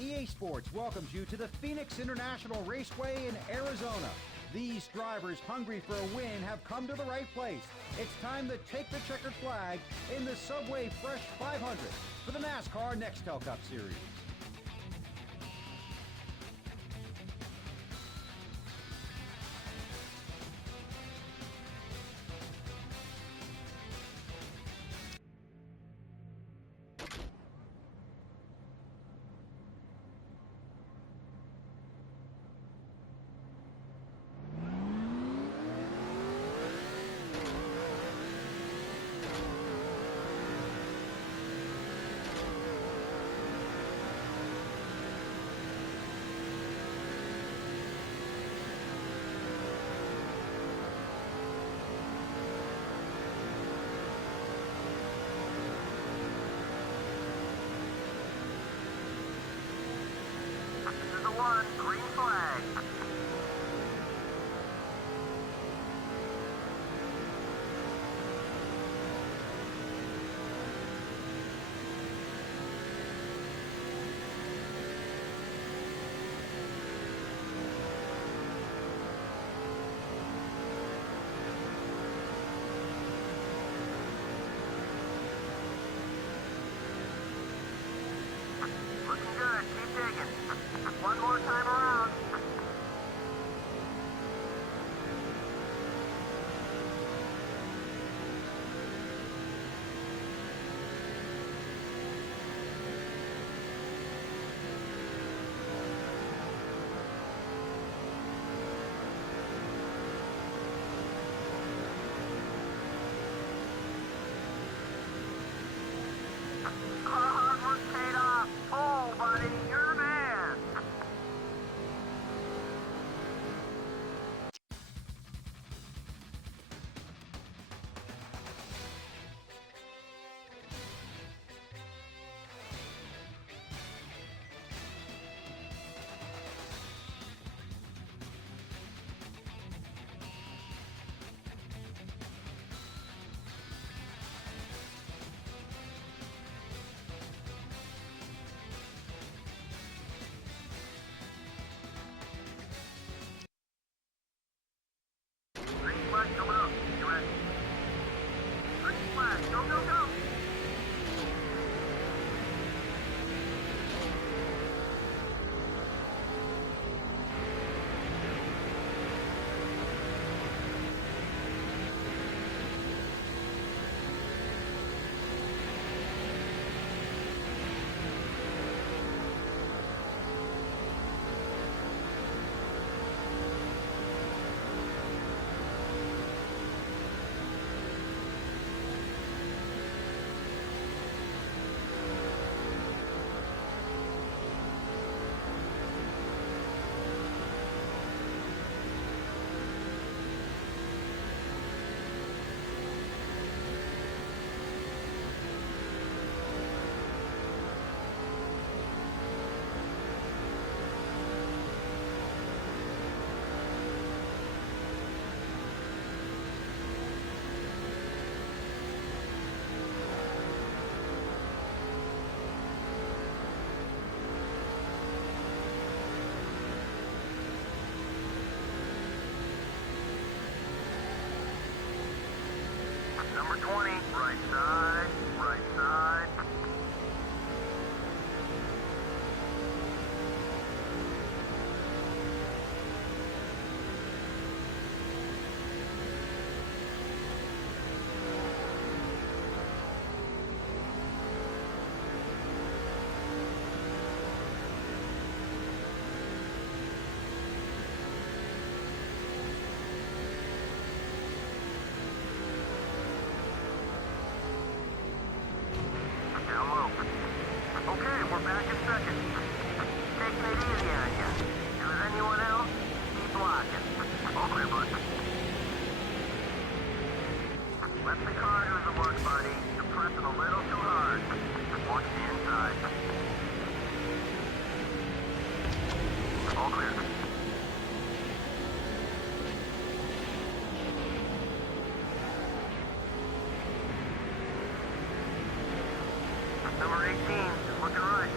EA Sports welcomes you to the Phoenix International Raceway in Arizona. These drivers hungry for a win have come to the right place. It's time to take the checkered flag in the Subway Fresh 500 for the NASCAR Nextel Cup Series. Green flag. Looking good. Keep digging. One more time around. Hard work paid off. Oh, buddy, you're a man. Green flag coming up. You ready? Green flag. Go, go, go. Number 20, right side, right side. Down low. Okay, we're back in second. Taking it easy on you. If there's anyone else, keep blocking. All clear, bud. Let the car do the work, buddy. You're pressing a little too hard. Watch the inside. All clear. Number 18 is looking right.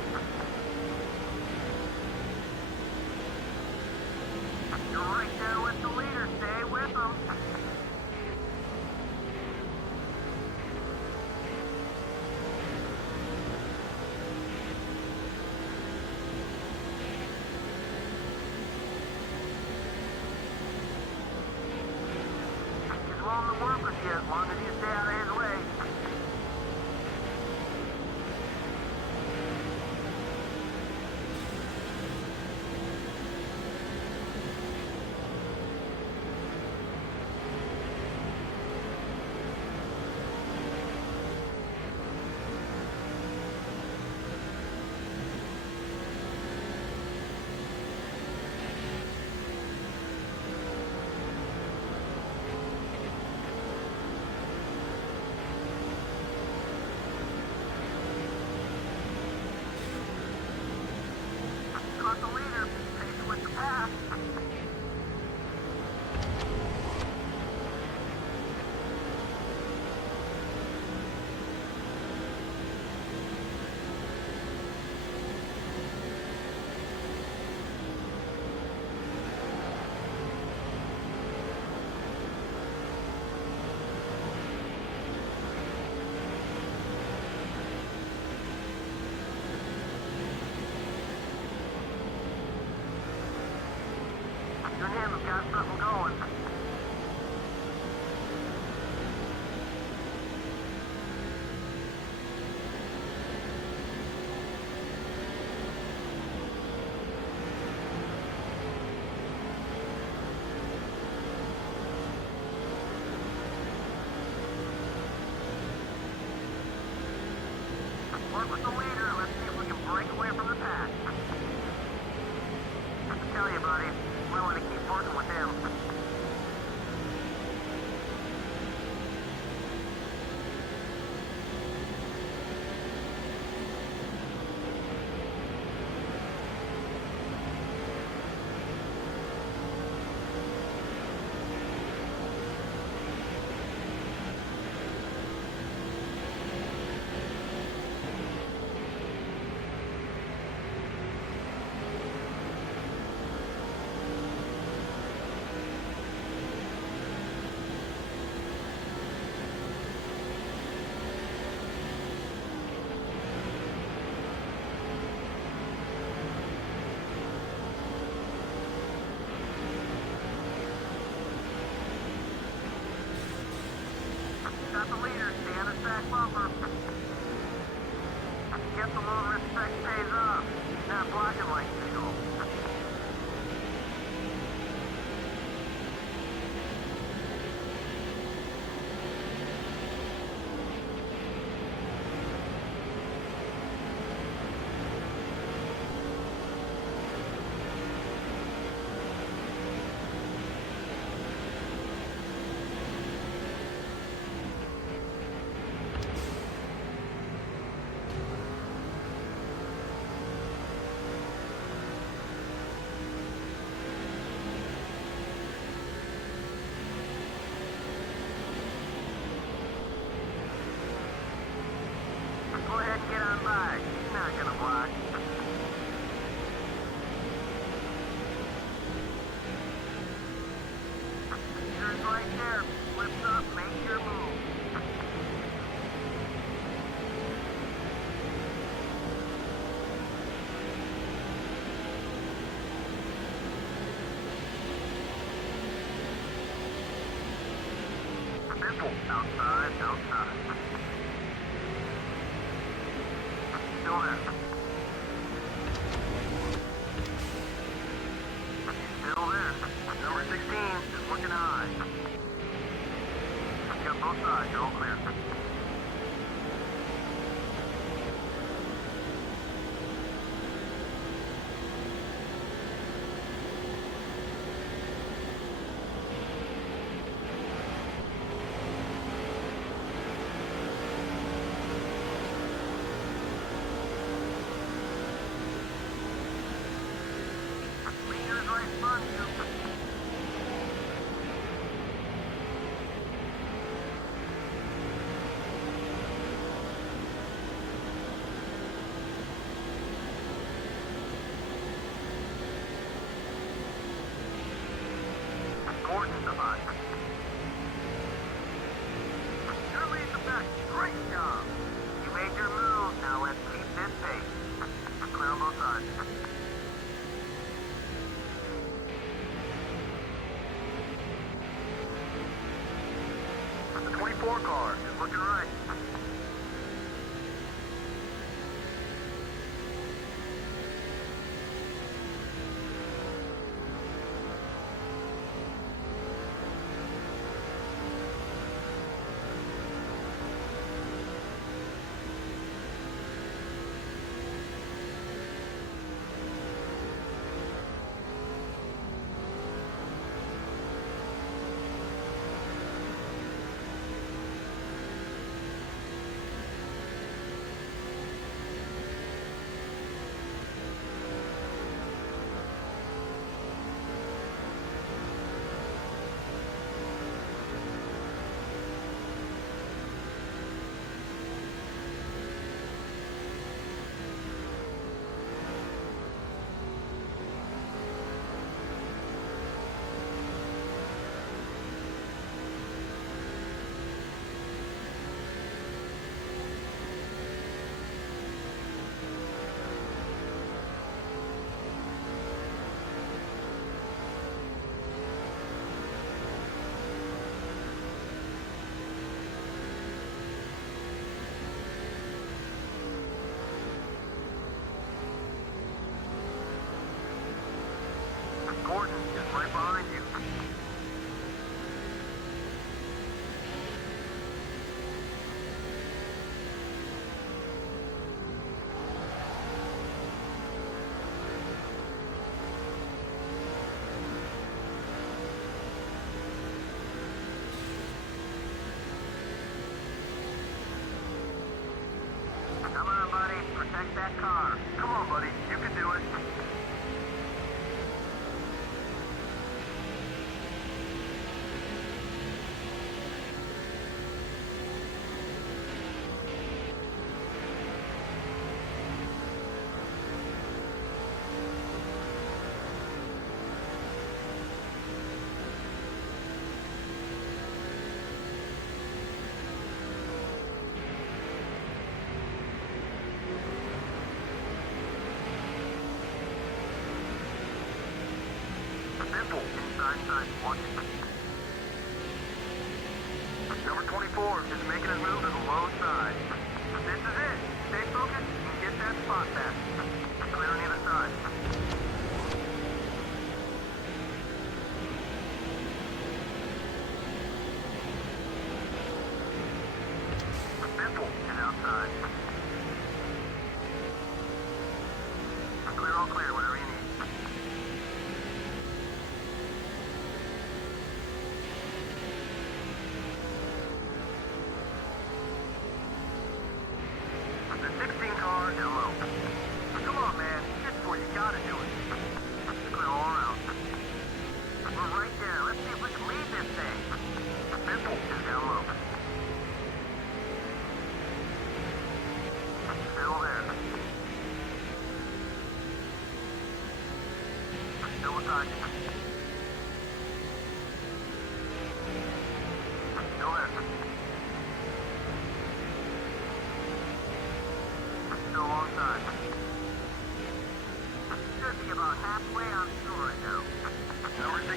pass. You and him have got something going. Work with the leader. Let's see if we can break away from the pack. I tell you, buddy, we want to keep working with him. Got the leader, stay on the track bumper. Get the little respect pays off. He's not blocking like usual. Go ahead and get on by. He's not gonna block. Leader's right there. Flips up, make your move. Simple. Outside, outside. Still there. Still there. Number 16 is looking high. Got both sides, you're all clear. Leader's right in front of you. Gordon's up. You're leading the pack. Great job. You made your move. Now let's keep this pace. Clear on both sides. The 24 car is looking right. Gordon is right behind you. Come on, buddy. Protect that car. Come on, buddy. You can do it. Simple. Inside, watch it. Number 24 is making his move to the low side. This is it. Stay focused and get that spot back. Clear on either side. Simple is outside. Clear, all clear, whatever you need. The 16 car down low. Come on, man. Shit for you. Gotta do it. Clear all around. We're right there. Let's see if we can lead this thing. Simple is down low. Still there. Still beside you. Still there. Still alongside. Should be about halfway on fuel right now. Number 16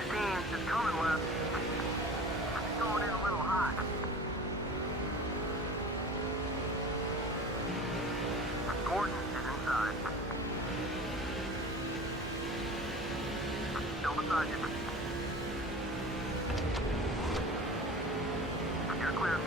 is coming left. It's going in a little hot. Gordon is inside. Still beside you. You're clear.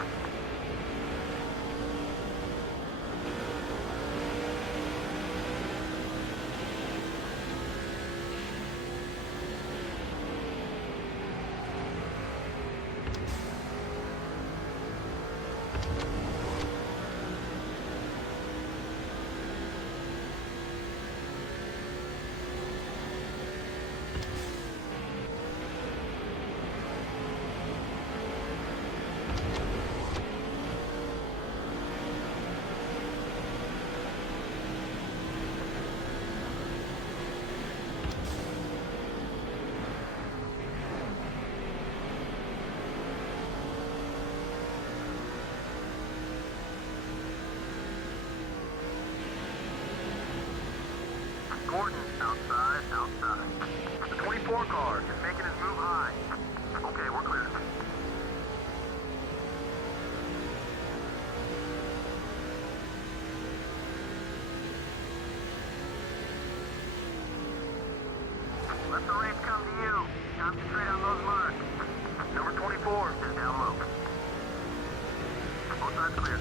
Gordon, outside. The 24 car is making his move high. Okay, we're clear. Let the race come to you. Concentrate on those marks. Number 24 is down low. Both sides clear.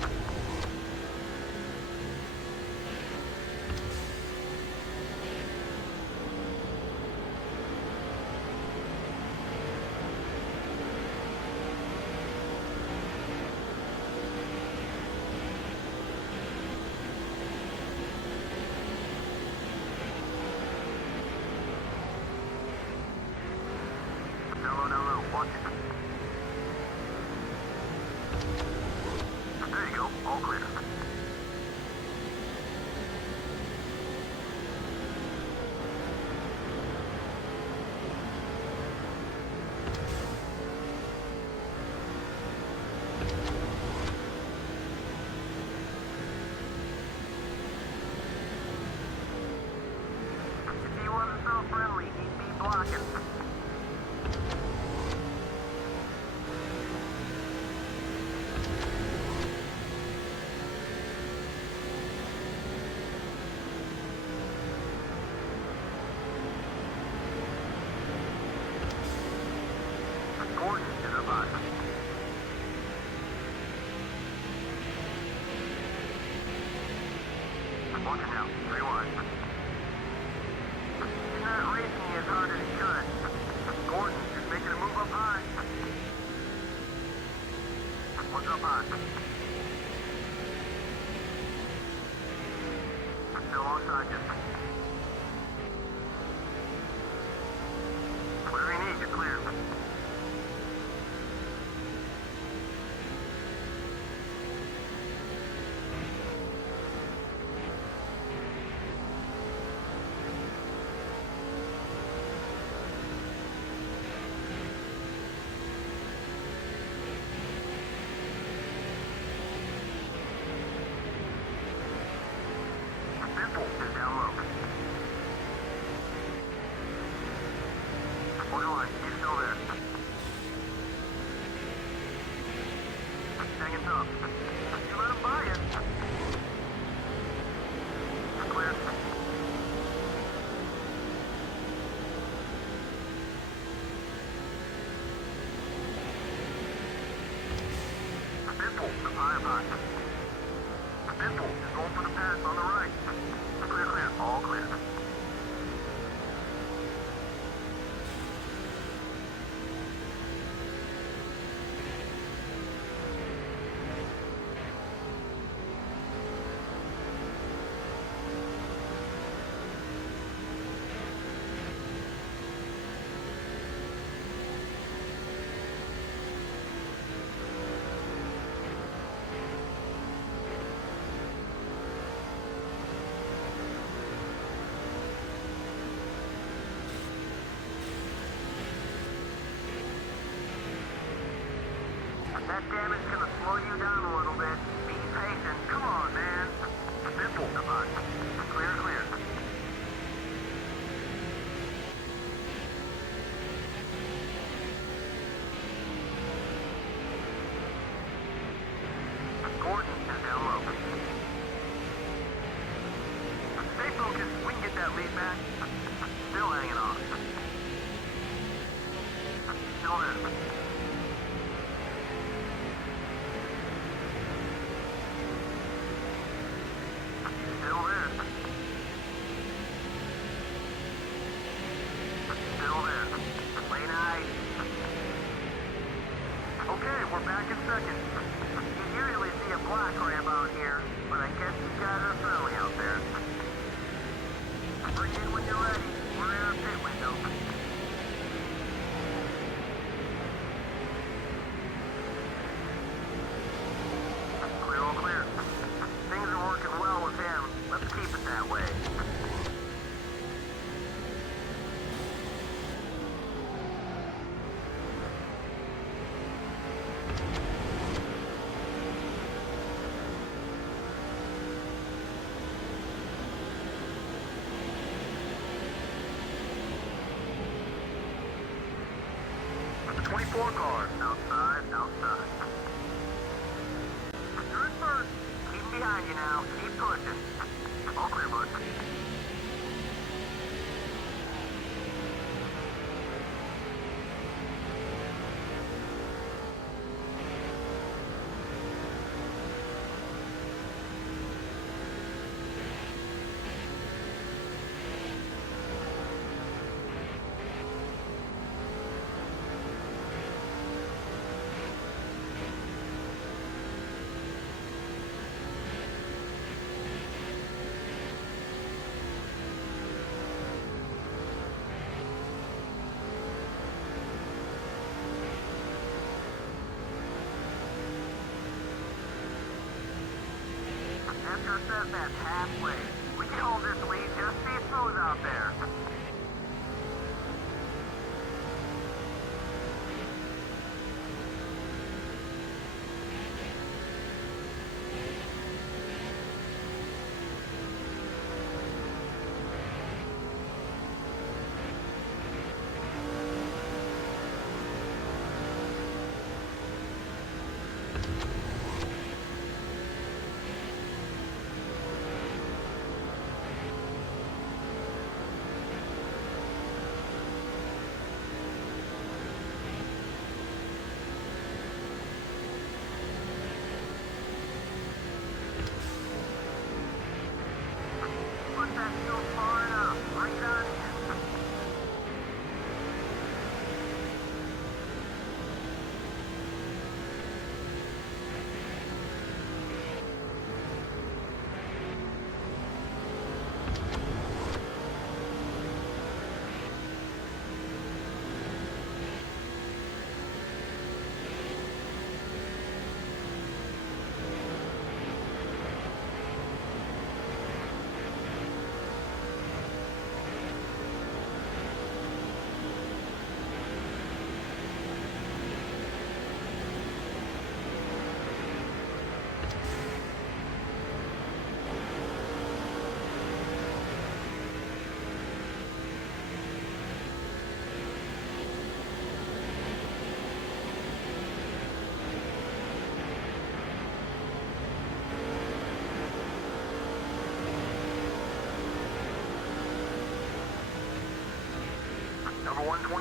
Down low, watch it. There you go, all clear. If he wasn't so friendly, he'd be blocking. Watch it now. 3 wide. He's not racing you as hard as he could. Gordon is making a move up high. What's up high? Still alongside you. Whatever you need, you're clear. Simple is down low. Hold on, he's still there. Hanging tough. You let him buy it. Clear. Simple is high. Simple is going for the pass on the right. Clear, clear, all clear. That damage is gonna slow you down a little bit. Be patient. Come on, man. Simple. Come on. Clear, clear. Gordon is down low. Stay focused. We can get that lead back. Still hanging on. Still there. Still there. Still there. Play nice. Okay, we're back in second. You usually see a black ramp out here, but I guess you guys are friendly out there. Bring in when you're ready. We're in our pit window. Clear, all clear. Things are working well with him. Let's keep it that way. The 24 car. Outside. You're in first. Keep him behind you now. Keep pushing. All clear, bud. Edgar says that's halfway. We can hold this lead, just see smooth out there.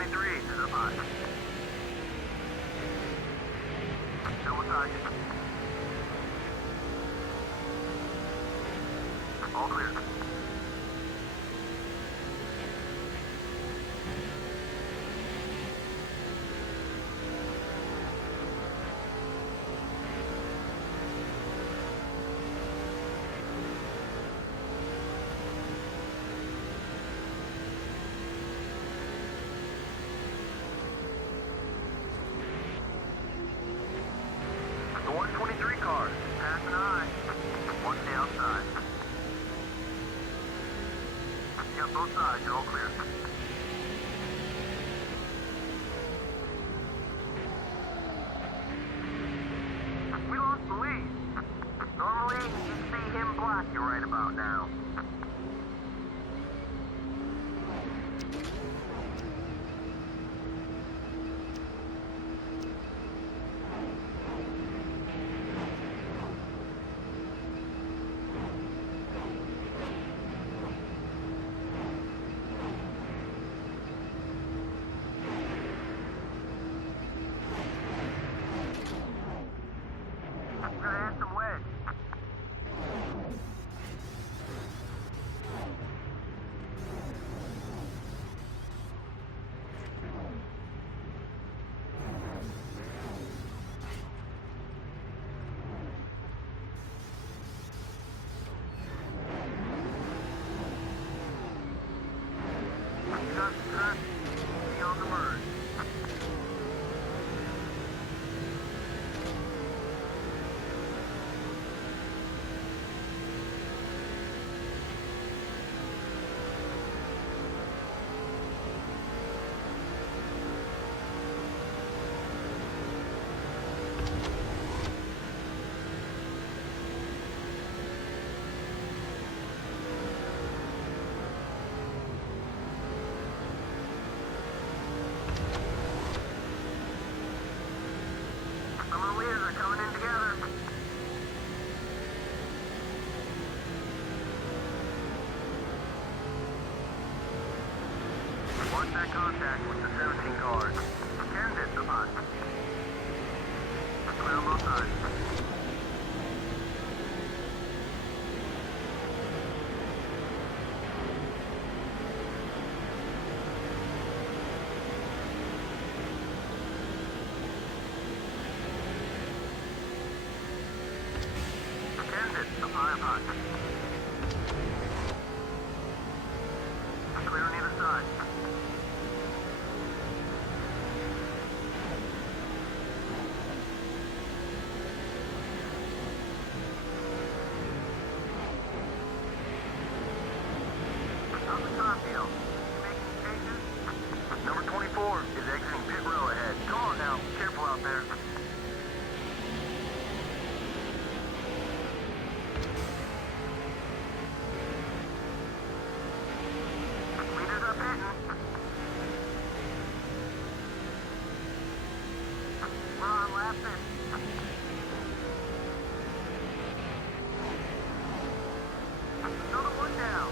123 is up high. Double target. All clear. The 123 car, passing high. Watch the outside. Yep, both sides, you're all clear. We lost the lead. Normally, you'd see him black you right about now. We're gonna hit some wedge. Cut. Be on the merge. Some of the leaders are coming in together. Watch that contact with the 17 cars. Ken's hit the bus. Clear on both sides. Ken's hit up high. Clear on either side. How's the top deal? You making changes? Number 24 is exiting pit row ahead. Come on now, careful out there. Leaders are pitting. We're on lap 50. Another one down.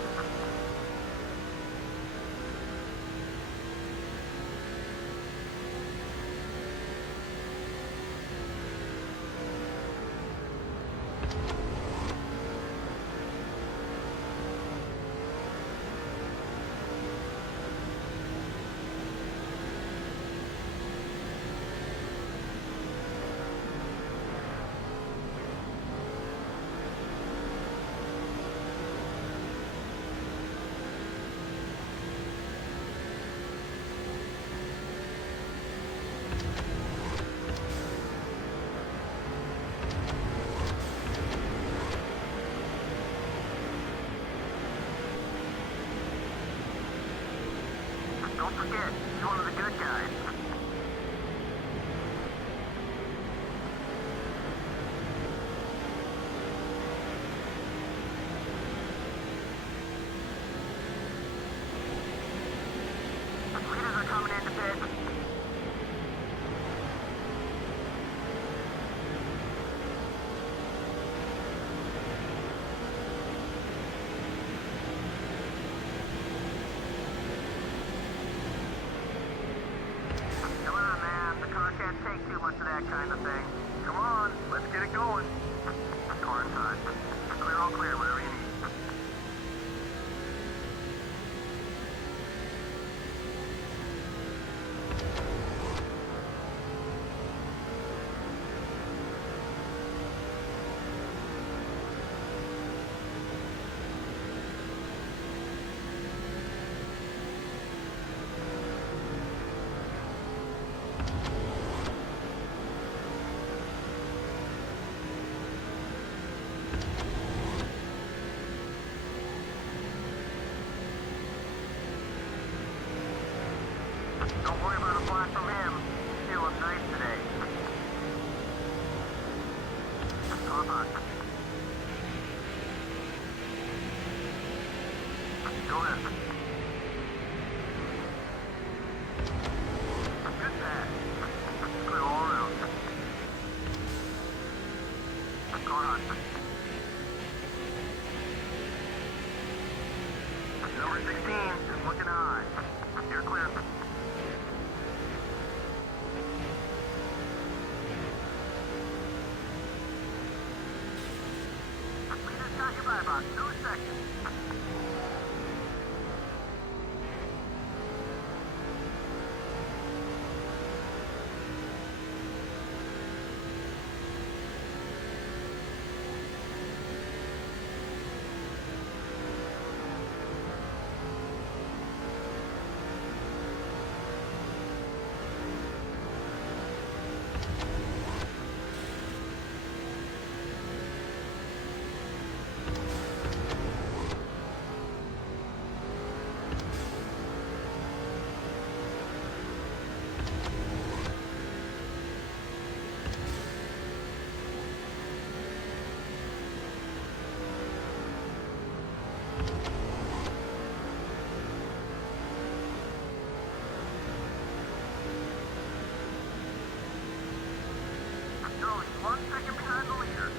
can't take too much of that kind of thing. Come on, let's get it going. Car inside. Clear, all clear, whatever you need. Don't worry about a flash from him. He's feeling nice today. Car hot. Go ahead. Good pass. Clear all around. Car hot. Number 16 is looking high. You're clear. Got you by about 2 seconds. You're only 1 second behind the leader.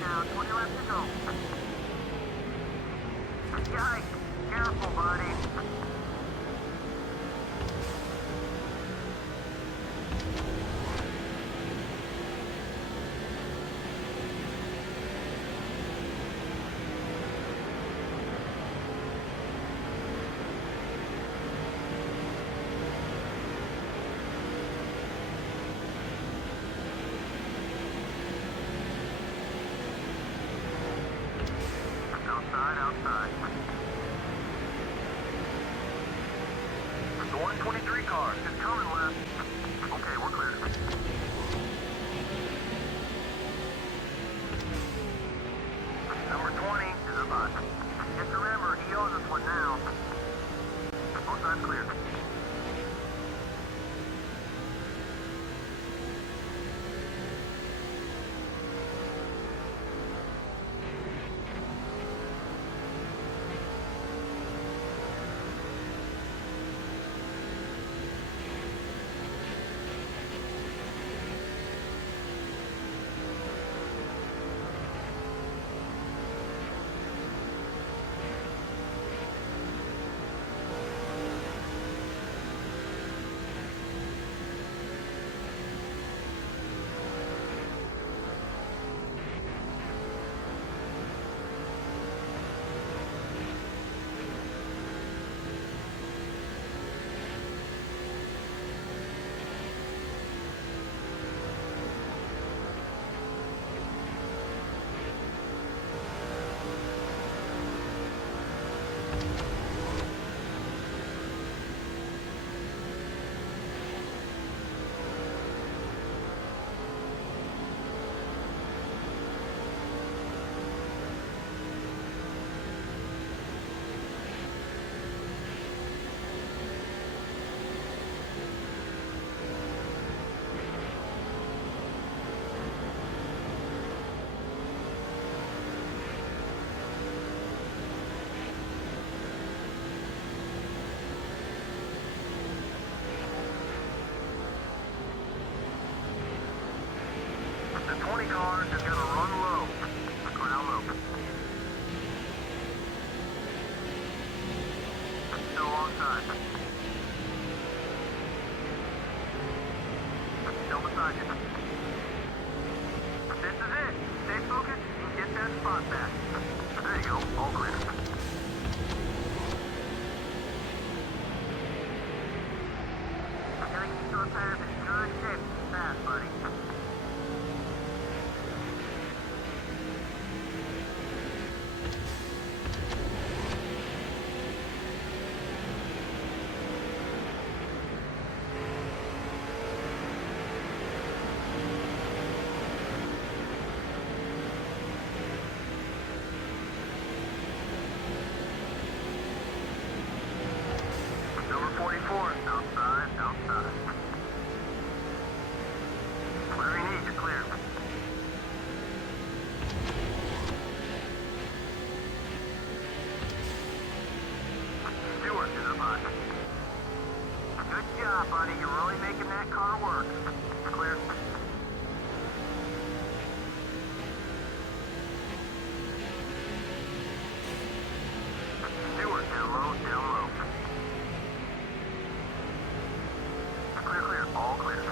Down, 20 left to go. Yikes! Careful, buddy. Outside, outside. 20 car is going to run low. Ground low. Still alongside. Still beside you. This is it. Stay focused and get that spot back. There you go. All clear. Gotta keep those tires in good shape. Fast, buddy. Number 44, outside, outside. Whatever you need, you're clear. Stewart is up high. Good job, buddy. You're really making that car work. Clear. Stewart, down low, down low. Clear, clear, all clear.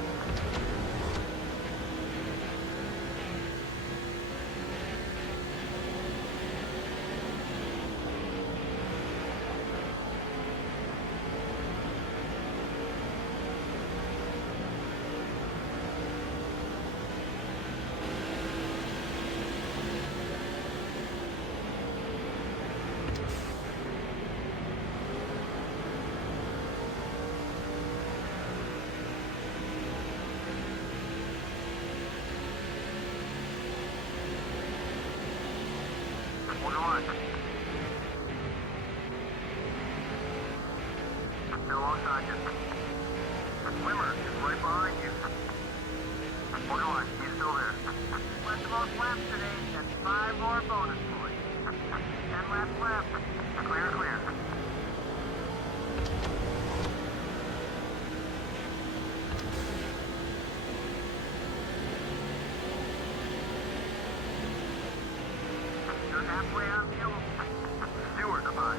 Hold on. Still alongside you. The swimmer is right behind you. Hold on, he's still there. West the most laps today, that's 5 more bonus points. 10 laps left. Clear, clear. You're halfway on fuel. Stewart, up high.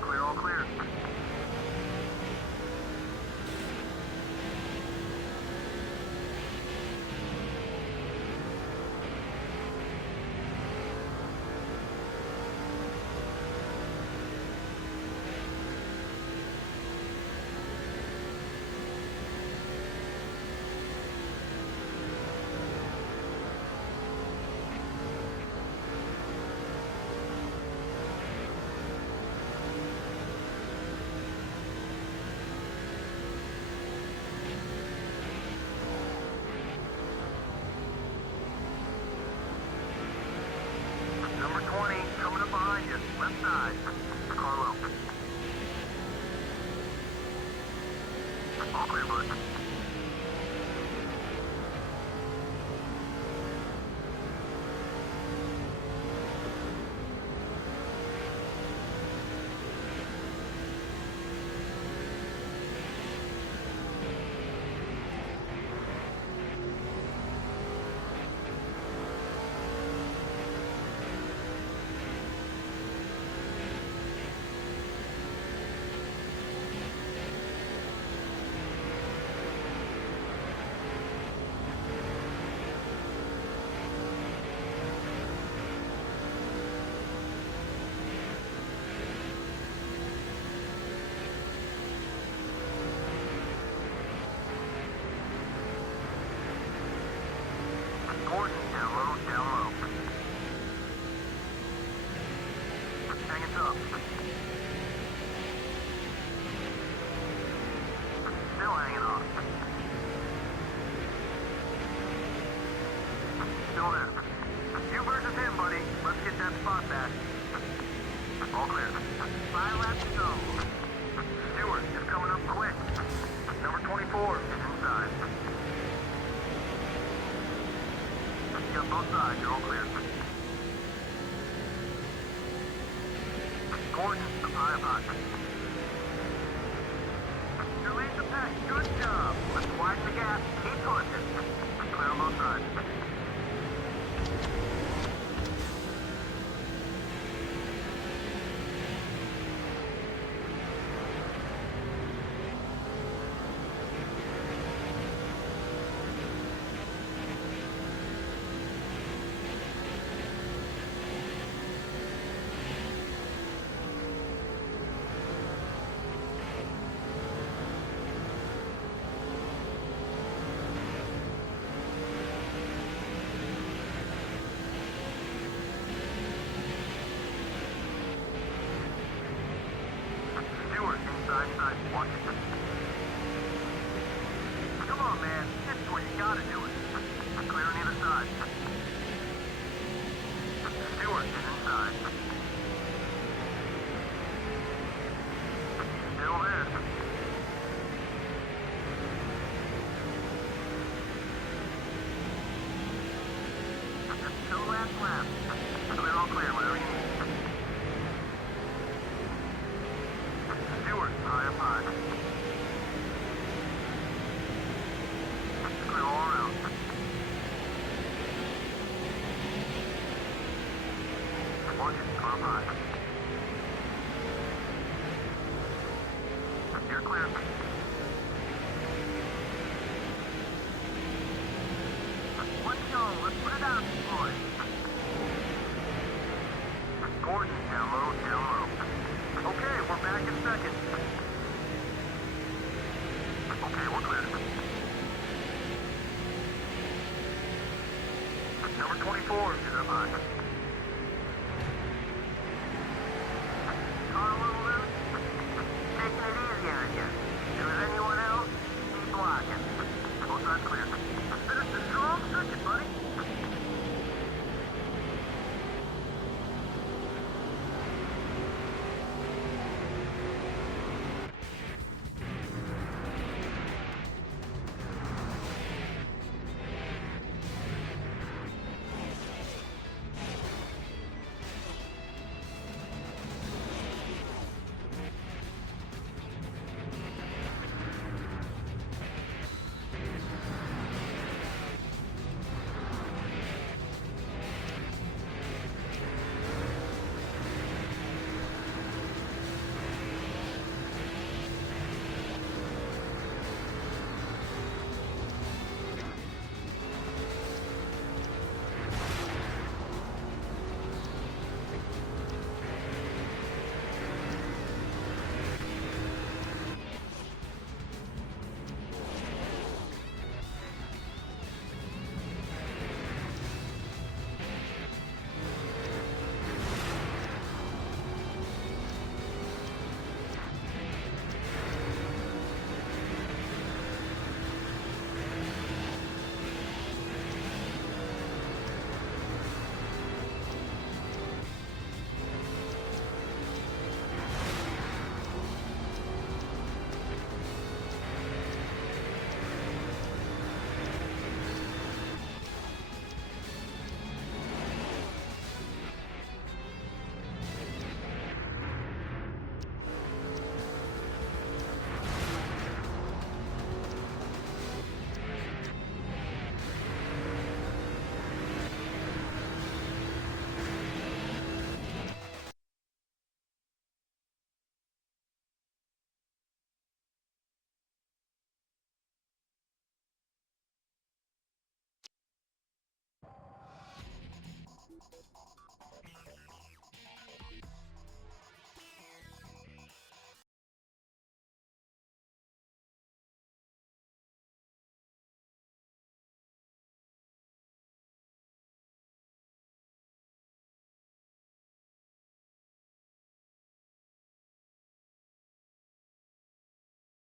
Clear, all clear. Number 20, coming up behind you, left side. Car low. All clear, bud. Gordon, down low, down low. Hanging up. Still hanging off. Still there. You versus him, buddy. Let's get that spot back. All clear. 5 laps to go. Stewart is coming up quick. Number 24 is inside. You got both sides, you're all clear. Gordon, up high, up high. You're leading the pack, good job. Let's widen the gap, keep pushing. 5. Stewart is inside. Still there. Just 2 laps left. Clear, all clear, whatever you need. Stewart, high up high. Clear all around. Watch it, car high. You're clear. Let's go, let's put it out, boys. Gordon, down low, down low. Okay, we're back in second. Okay, we're clear. Number 24 is up high.